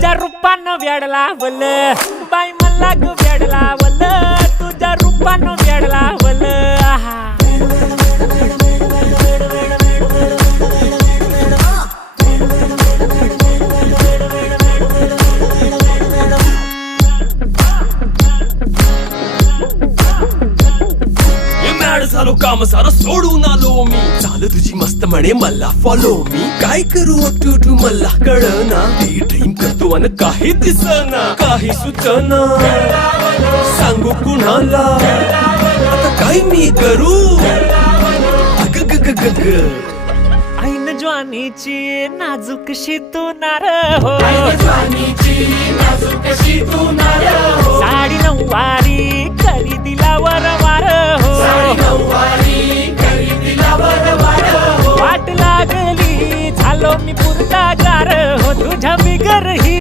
तुझ्या रूपानं वेड लावल बाई मला ग वेड लावल तुझ्या रूपानं वेड लावल आहा झालो काम सारं सोडून आलो मी चाल तुझी मस्त म्हणे मला फॉलो मी काय करू टू मला कळना ड्रीम करतो अन काही दिसना काही सुचना सांगू कुणाला आता काय मी करू अग ग ग ग ग ऐन ज्वानीची नाजूकशी तू नार हो साडी नऊवारी करी दिला वरवार हो वाट लागली झालो मी पुरता गार हो तुझ्या बिगर ही